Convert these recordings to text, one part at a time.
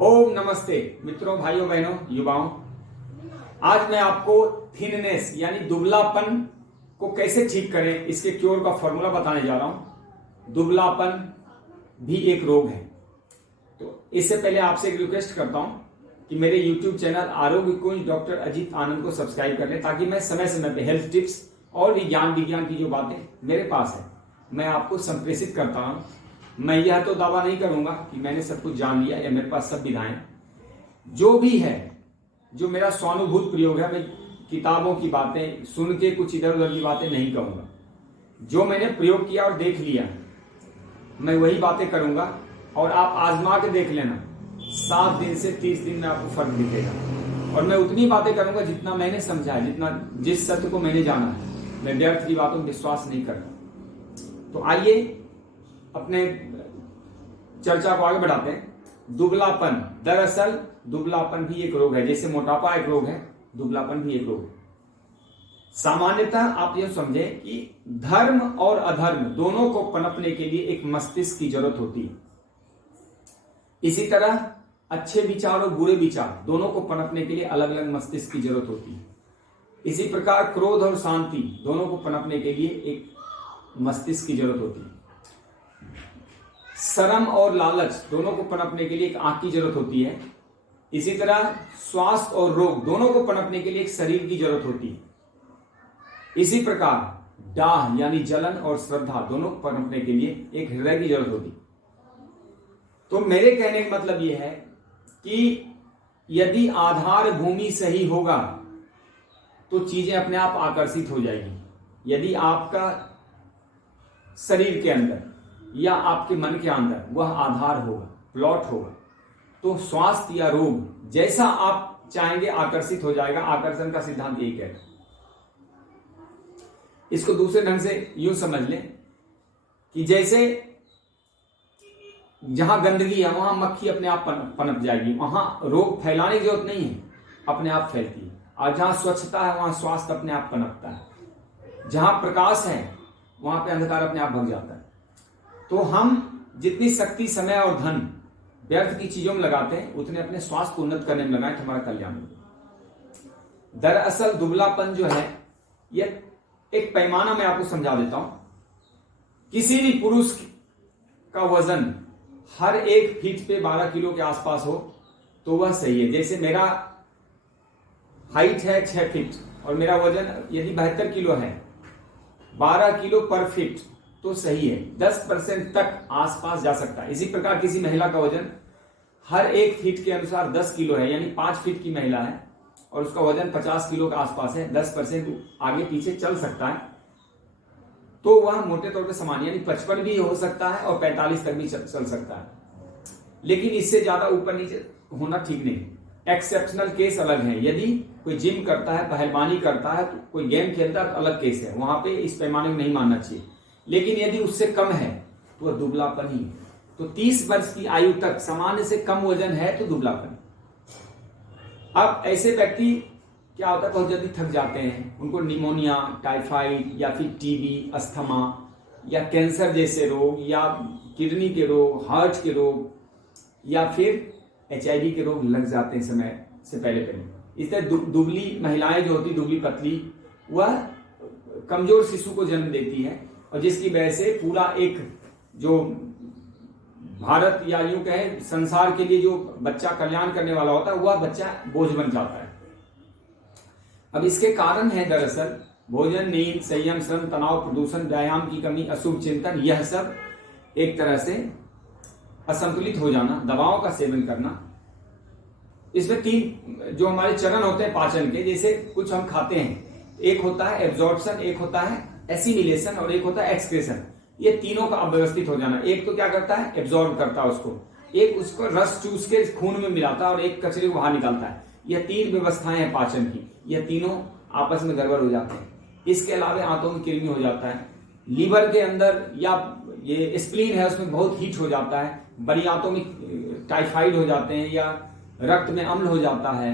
ओम नमस्ते मित्रों, भाइयों बहनों, युवाओं। आज मैं आपको थिननेस यानी दुबलापन को कैसे ठीक करें, इसके क्योर का फॉर्मूला बताने जा रहा हूं। दुबलापन भी एक रोग है। तो इससे पहले आपसे एक रिक्वेस्ट करता हूं कि मेरे YouTube चैनल आरोग्य कुंज डॉक्टर अजीत आनंद को सब्सक्राइब कर लें, ताकि मैं समय समय पे हेल्थ टिप्स और ज्ञान विज्ञान की जो बातें मेरे पास है मैं आपको संप्रेषित करता हूं। मैं यह तो दावा नहीं करूंगा कि मैंने सब कुछ जान लिया या मेरे पास सब विधाएं। जो भी है, जो मेरा स्वानुभूत प्रयोग है, मैं किताबों की बातें सुन के कुछ इधर उधर की बातें नहीं कहूंगा। जो मैंने प्रयोग किया और देख लिया मैं वही बातें करूंगा, और आप आजमा के देख लेना। 7 दिन से 30 दिन में आपको फर्क दिखेगा। और मैं उतनी बातें करूंगा जितना मैंने समझा है, जिस सत्य को मैंने जाना है। मैं व्यर्थ की बातों में विश्वास नहीं करता। तो आइए अपने चर्चा को आगे बढ़ाते हैं। दुबलापन, दरअसल दुबलापन भी एक रोग है। जैसे मोटापा एक रोग है, दुबलापन भी एक रोग है। सामान्यतः आप यह समझें कि धर्म और अधर्म दोनों को पनपने के लिए एक मस्तिष्क की जरूरत होती है। इसी तरह अच्छे विचार और बुरे विचार दोनों को पनपने के लिए अलग अलग मस्तिष्क की जरूरत होती है। इसी प्रकार क्रोध और शांति दोनों को पनपने के लिए एक मस्तिष्क की जरूरत होती है। शर्म और लालच दोनों को पनपने के लिए एक आंख की जरूरत होती है। इसी तरह स्वास्थ्य और रोग दोनों को पनपने के लिए एक शरीर की जरूरत होती है। इसी प्रकार डाह यानी जलन और श्रद्धा दोनों को पनपने के लिए एक हृदय की जरूरत होती है। तो मेरे कहने का मतलब यह है कि यदि आधार भूमि सही होगा तो चीजें अपने आप आकर्षित हो जाएगी। यदि आपका शरीर के अंदर या आपके मन के अंदर वह आधार होगा, प्लॉट होगा, तो स्वास्थ्य या रोग जैसा आप चाहेंगे आकर्षित हो जाएगा। आकर्षण का सिद्धांत यही कहता है। इसको दूसरे ढंग से यूं समझ लें कि जैसे जहां गंदगी है वहां मक्खी अपने आप पनप जाएगी, वहां रोग फैलाने की जरूरत नहीं है, अपने आप फैलती है। और जहां स्वच्छता है वहां स्वास्थ्य अपने आप पनपता है। जहां प्रकाश है वहां पे अंधकार अपने आप भग जाता है। तो हम जितनी शक्ति, समय और धन व्यर्थ की चीजों में लगाते हैं, उतने अपने स्वास्थ्य को उन्नत करने में लगाएं तो हमारा कल्याण होगा। दरअसल दुबलापन जो है, यह एक पैमाना मैं आपको समझा देता हूं। किसी भी पुरुष का वजन हर 1 फीट पे 12 किलो के आसपास हो तो वह सही है। जैसे मेरा हाइट है 6 फीट और मेरा वजन यदि 72 किलो है, 12 किलो पर फीट तो सही है। 10% तक आसपास जा सकता है। इसी प्रकार किसी महिला का वजन हर 1 फीट के अनुसार 10 किलो है, यानी 5 फीट की महिला है और उसका वजन 50 किलो के आसपास है, 10% आगे पीछे चल सकता है, तो वह मोटे तौर पे समान, यानी 55 भी हो सकता है और 45 तक भी चल सकता है। लेकिन इससे ज्यादा ऊपर नीचे होना ठीक नहीं। एक्सेप्शनल केस अलग है। यदि कोई जिम करता है, पहलवानी करता है, तो कोई गेम खेलता है तो अलग केस है, वहां पे इस पैमाने में नहीं मानना चाहिए। लेकिन यदि उससे कम है तो वह दुबलापन ही है। तो 30 वर्ष की आयु तक सामान्य से कम वजन है तो दुबलापन। अब ऐसे व्यक्ति क्या होता है, बहुत जल्दी थक जाते हैं। उनको निमोनिया, टाइफाइड या फिर टीबी, अस्थमा या कैंसर जैसे रोग या किडनी के रोग, हार्ट के रोग या फिर HIV के रोग लग जाते हैं समय से पहले। इस तरह दुबली महिलाएं जो होती, दुबली पतली, वह कमजोर शिशु को जन्म देती है, और जिसकी वजह से पूरा एक जो भारत या यूं कहें संसार के लिए जो बच्चा कल्याण करने वाला होता है वह बच्चा बोझ बन जाता है। अब इसके कारण है दरअसल भोजन, नींद, संयम, श्रम, तनाव, प्रदूषण, व्यायाम की कमी, अशुभ चिंतन, यह सब एक तरह से असंतुलित हो जाना, दवाओं का सेवन करना। इसमें 3 जो हमारे चरण होते हैं पाचन के, जैसे कुछ हम खाते हैं, एक होता है एब्जॉर्प्शन, एक होता है एसिमिलेशन और एक होता है एक्सक्रेशन। ये तीनों का अव्यवस्थित हो जाना। एक तो क्या करता है, एब्जॉर्ब करता है उसको, एक उसको रस चूस के खून में मिलाता है और एक कचरे को बाहर निकालता है। यह 3 व्यवस्थाएं हैं पाचन की, यह तीनों आपस में गड़बड़ हो जाते हैं। इसके अलावा आंतों में कृमि हो जाता है। लीवर के अंदर या ये स्प्लीन है उसमें बहुत हीट हो जाता है। बड़ी आंतों में टाइफाइड हो जाते हैं, या रक्त में अम्ल हो जाता है,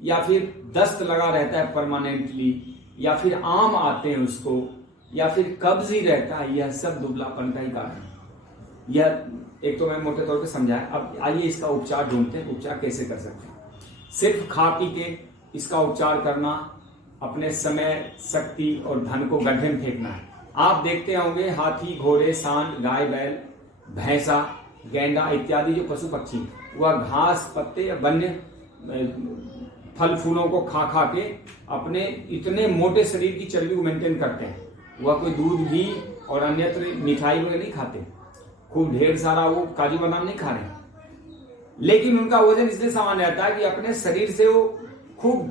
या फिर दस्त लगा रहता है परमानेंटली, या फिर आम आते हैं उसको, या फिर कब्ज ही रहता है। यह सब दुबलापन का ही कारण है। यह एक तो मैं मोटे तौर पे समझाया, अब आइए इसका उपचार ढूंढते हैं। उपचार कैसे कर सकते हैं? सिर्फ खा पी के इसका उपचार करना अपने समय, शक्ति और धन को गड्ढे में फेंकना है। आप देखते होंगे हाथी, घोड़े, सांड, गाय, बैल, भैंसा, गैंडा इत्यादि जो पशु पक्षी, वह घास, पत्ते या वन्य फल फूलों को खा खा के अपने इतने मोटे शरीर की चर्बी को मेंटेन करते हैं। वह कोई दूध, घी और अन्यत्र मिठाई वगैरह नहीं खाते, खूब ढेर सारा वो काजू बादाम नहीं खा रहे, लेकिन उनका वजन इसलिए सामान्य रहता है कि अपने शरीर से वो खूब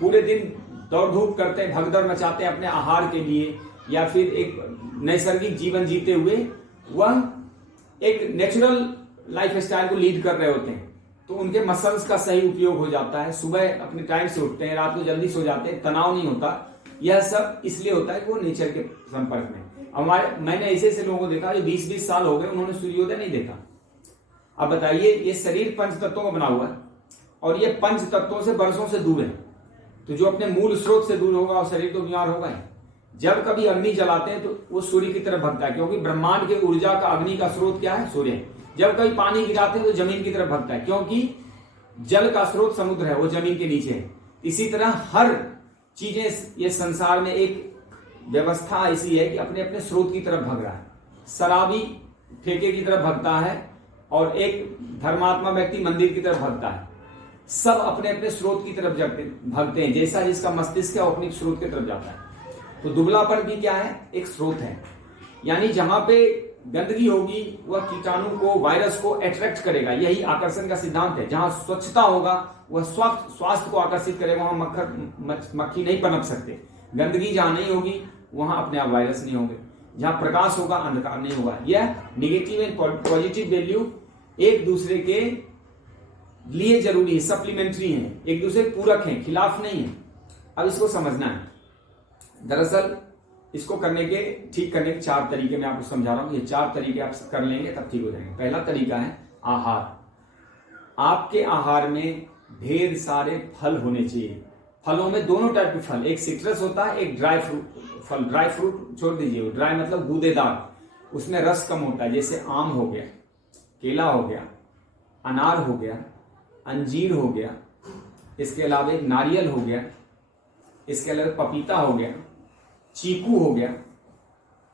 पूरे दिन दौड़ धूप करते हैं, भगदड़ मचाते हैं अपने आहार के लिए, या फिर एक नैसर्गिक जीवन जीते हुए वह एक नेचुरल लाइफ स्टाइल को लीड कर रहे होते हैं। तो उनके मसल्स का सही उपयोग हो जाता है, सुबह अपने टाइम से उठते हैं, रात को जल्दी सो जाते हैं, तनाव नहीं होता। यह सब इसलिए होता है कि वो नेचर के संपर्क में। मैंने ऐसे लोगों को देखा जो 20-20 साल हो गए, उन्होंने सूर्योदय नहीं देखा। अब बताइए, ये शरीर पंच तत्वों का बना हुआ है और ये पंच तत्वों से बरसों से दूर है, तो जो अपने मूल स्रोत से दूर होगा और शरीर तो बीमार होगा ही। जब कभी अग्नि जलाते हैं तो वो सूर्य की तरफ भगता है, क्योंकि ब्रह्मांड के ऊर्जा का अग्नि का स्रोत क्या है? सूर्य। जब कभी पानी गिराते हैं तो जमीन की तरफ भगता है, क्योंकि जल का स्रोत समुद्र है, वो जमीन के नीचे है। इसी तरह हर चीजें ये संसार में एक व्यवस्था ऐसी है कि अपने अपने स्रोत की तरफ भग रहा है। शराबी ठेके की तरफ भगता है और एक धर्मात्मा व्यक्ति मंदिर की तरफ भगता है। सब अपने अपने स्रोत की तरफ भगते हैं। जैसा जिसका मस्तिष्क है वो अपने स्रोत की तरफ जाता है। तो दुबलापन भी क्या है? एक स्रोत है। यानी जहां पे गंदगी होगी वह कीटाणु को, वायरस को अट्रैक्ट करेगा। यही आकर्षण का सिद्धांत है। जहां स्वच्छता होगा वह स्वास्थ्य को आकर्षित करेगा। वहां मक्खी नहीं पनप सकते। गंदगी जहां नहीं होगी वहां अपने आप वायरस नहीं होंगे। जहां प्रकाश होगा अंधकार नहीं होगा। यह निगेटिव एंड पॉजिटिव वैल्यू एक दूसरे के लिए जरूरी है, सप्लीमेंट्री है, एक दूसरे पूरक है, खिलाफ नहीं है। अब इसको समझना है। दरअसल इसको करने के, ठीक करने के 4 तरीके मैं आपको समझा रहा हूं। ये 4 तरीके आप कर लेंगे तब ठीक हो जाएंगे। पहला तरीका है आहार। आपके आहार में ढेर सारे फल होने चाहिए। फलों में दोनों टाइप के फल, एक सिट्रस होता है, एक ड्राई फ्रूट फल। ड्राई फ्रूट छोड़ दीजिए, ड्राई मतलब गूदेदार, उसमें रस कम होता है। जैसे आम हो गया, केला हो गया, अनार हो गया, अंजीर हो गया, इसके अलावा एक नारियल हो गया, इसके अलावा पपीता हो गया, चीकू हो गया।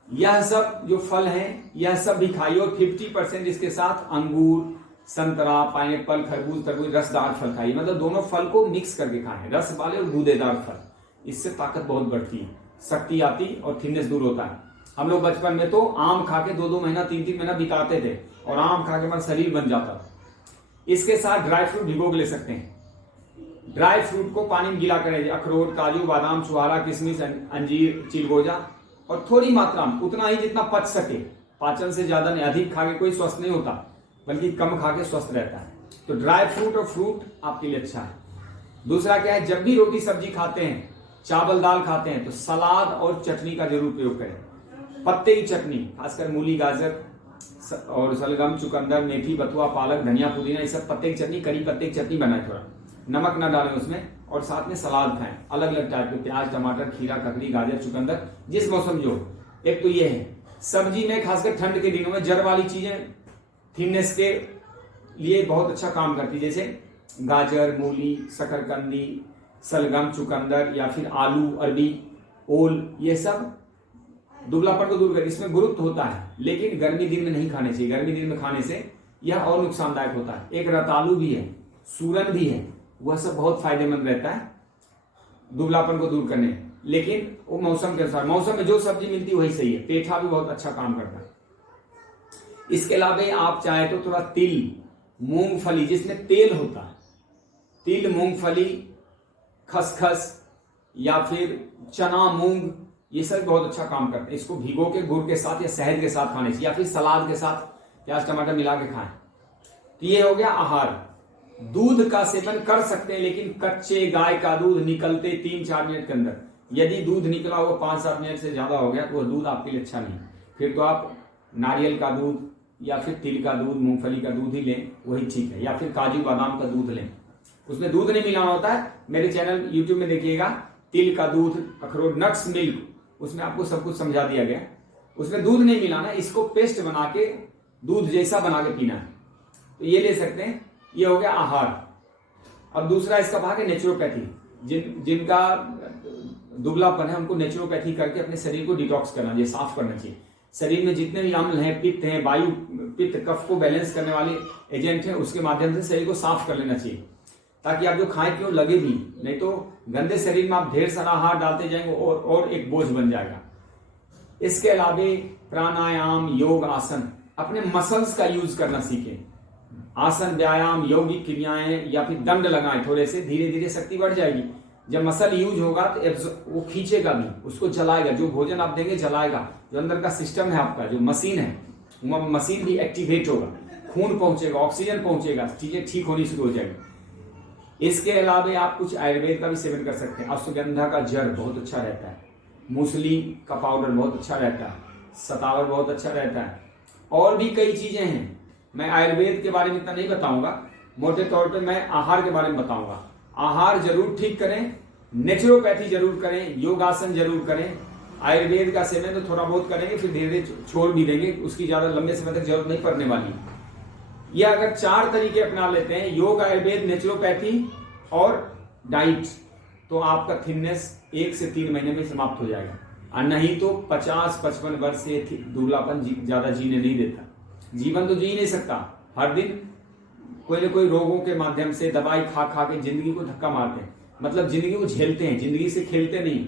यह सब जो फल हैं यह सब भी खाइए। और 50% इसके साथ अंगूर, संतरा, पाइनएप्पल, खरबूज, तरबूज, रसदार फल खाइए। मतलब दोनों फल को मिक्स करके खाएं, रस वाले और गूदेदार फल। इससे ताकत बहुत बढ़ती है, शक्ति आती और थिननेस दूर होता है। हम लोग बचपन में तो आम खा के 2-2 महीना, 3-3 महीना बिताते थे और आम खा के हमारा शरीर बन जाता था। इसके साथ ड्राई फ्रूट भिगो के ले सकते हैं। ड्राई फ्रूट को पानी में गीला करें, अखरोट, काजू, बादाम, छुहारा, किशमिश, अंजीर, चिलगोजा, और थोड़ी मात्रा में, उतना ही जितना पच सके। पाचन से ज्यादा नहीं। अधिक खा के कोई स्वस्थ नहीं होता, बल्कि कम खा के स्वस्थ रहता है। तो ड्राई फ्रूट और फ्रूट आपके लिए अच्छा है। दूसरा क्या है, जब भी रोटी सब्जी खाते हैं, चावल दाल खाते हैं, तो सलाद और चटनी का जरूर प्रयोग करें। पत्ते की चटनी, खासकर मूली, गाजर और सलगम, चुकंदर, मेथी, बथुआ, पालक, धनिया, पुदीना, ये सब पत्ते की चटनी, करी पत्ते की चटनी बनाए। थोड़ा नमक ना डालें उसमें, और साथ में सलाद खाएं, अलग अलग टाइप के, प्याज, टमाटर, खीरा, ककड़ी, गाजर, चुकंदर, जिस मौसम जो। एक तो ये है। सब्जी में खासकर ठंड के दिनों में जड़ वाली चीजें थिननेस के लिए बहुत अच्छा काम करती है। जैसे गाजर, मूली, शकरकंदी, सलगम, चुकंदर, या फिर आलू, अरबी, ओल, ये सब दुबलापन को दूर कर। इसमें गुरुत्व होता है, लेकिन गर्मी दिन में नहीं खाने चाहिए। गर्मी दिन में खाने से यह और नुकसानदायक होता है। एक रतालू भी है, सूरन भी है, वह सब बहुत फायदेमंद रहता है दुबलापन को दूर करने। लेकिन वो मौसम के अनुसार, मौसम में जो सब्जी मिलती है वही सही है। पेठा भी बहुत अच्छा काम करता है। इसके अलावा आप चाहे तो थोड़ा तिल, मूंगफली, जिसमें तेल होता है, तिल, मूंगफली, खसखस, या फिर चना, मूंग, ये सब बहुत अच्छा काम करते हैं। इसको भिगो के गुड़ के साथ या शहद के साथ खाने चाहिए, या फिर सलाद के साथ प्याज टमाटर मिला के खाएं। तो ये हो गया आहार। दूध का सेवन कर सकते हैं, लेकिन कच्चे गाय का दूध निकलते 3-4 मिनट के अंदर। यदि दूध निकला हो 5-7 मिनट से ज्यादा हो गया तो वह दूध आपके लिए अच्छा नहीं। फिर तो आप नारियल का दूध या फिर तिल का दूध, मूंगफली का दूध ही लें, वही ठीक है। या फिर काजू बादाम का दूध लें, उसमें दूध नहीं मिलाना होता है। मेरे चैनल यूट्यूब में देखिएगा, तिल का दूध, अखरोट, नट्स मिल्क, उसमें आपको सब कुछ समझा दिया गया। उसमें दूध नहीं मिलाना, इसको पेस्ट बना के दूध जैसा बना के पीना है, तो ये ले सकते हैं। ये हो गया आहार। अब दूसरा इसका भाग है नेचुरोपैथी। जिनका दुबलापन है उनको नेचुरोपैथी करके अपने शरीर को डिटॉक्स करना चाहिए, साफ करना चाहिए। शरीर में जितने भी अम्ल हैं, पित्त हैं, वायु पित्त कफ को बैलेंस करने वाले एजेंट हैं, उसके माध्यम से शरीर को साफ कर लेना चाहिए, ताकि आप जो खाएं पियो लगे भी नहीं। तो गंदे शरीर में आप ढेर सारा आहार डालते जाएंगे और एक बोझ बन जाएगा। इसके अलावे प्राणायाम, योग, आसन, अपने मसल्स का यूज करना सीखें। आसन, व्यायाम, यौगिक क्रियाएं या फिर दंड लगाएं थोड़े से, धीरे धीरे शक्ति बढ़ जाएगी। जब मसल यूज होगा तो वो खींचेगा भी, उसको जलाएगा। जो भोजन आप देंगे जलाएगा। जो अंदर का सिस्टम है आपका, जो मशीन है, वो मशीन भी एक्टिवेट होगा, खून पहुंचेगा, ऑक्सीजन पहुंचेगा, चीजें ठीक होनी शुरू हो जाएगी। इसके अलावा आप कुछ आयुर्वेद का भी सेवन कर सकते हैं। अश्वगंधा का जड़ बहुत अच्छा रहता है, मूसली का पाउडर बहुत अच्छा रहता है, सतावर बहुत अच्छा रहता है, और भी कई चीजें हैं। मैं आयुर्वेद के बारे में इतना नहीं बताऊंगा, मोटे तौर पे मैं आहार के बारे में बताऊंगा। आहार जरूर ठीक करें, नेचुरोपैथी जरूर करें, योगासन जरूर करें। आयुर्वेद का सेवन तो थोड़ा बहुत करेंगे, फिर धीरे धीरे छोड़ भी देंगे, उसकी ज्यादा लंबे समय तक जरूरत नहीं पड़ने वाली। ये अगर 4 तरीके अपना लेते हैं, योग, आयुर्वेद, नेचुरोपैथी और डाइट, तो आपका थिननेस 1 से 3 महीने में समाप्त हो जाएगा। और नहीं तो 50-55 वर्ष से दुबलापन ज्यादा जीने नहीं देता। जीवन तो जी नहीं सकता, हर दिन कोई ना कोई रोगों के माध्यम से दवाई खा खा के जिंदगी को धक्का मारते हैं, मतलब जिंदगी को झेलते हैं, जिंदगी से खेलते नहीं।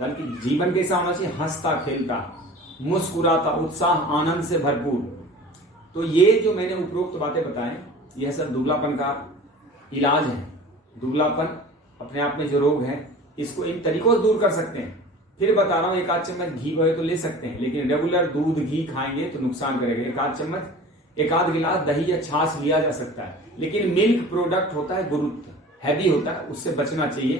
बल्कि जीवन कैसा होना चाहिए? हंसता खेलता, मुस्कुराता, उत्साह आनंद से भरपूर। तो ये जो मैंने उपरोक्त बातें बताएं, यह सब दुबलापन का इलाज है। दुबलापन अपने आप में जो रोग है, इसको इन तरीकों से दूर कर सकते हैं। फिर बता रहा हूं, 1 आध चम्मच घी वही तो ले सकते हैं, लेकिन रेगुलर दूध घी खाएंगे तो नुकसान करेगा। 1 आध चम्मच, 1 आध गिलास दही या छाछ लिया जा सकता है, लेकिन मिल्क प्रोडक्ट होता है गुरुत्व, हैवी होता है, उससे बचना चाहिए,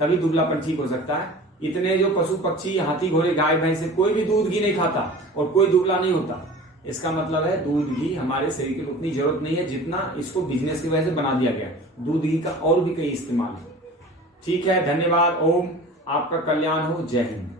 तभी दुबलापन ठीक हो सकता है। इतने जो पशु पक्षी, हाथी घोड़े, गाय भैंस, कोई भी दूध घी नहीं खाता और कोई दुबला नहीं होता। इसका मतलब है दूध घी हमारे शरीर की उतनी जरूरत नहीं है जितना इसको बिजनेस की वजह से बना दिया गया है। दूध घी का और भी कई इस्तेमाल है। ठीक है, धन्यवाद। ओम आपका कल्याण हो। जय हिंद।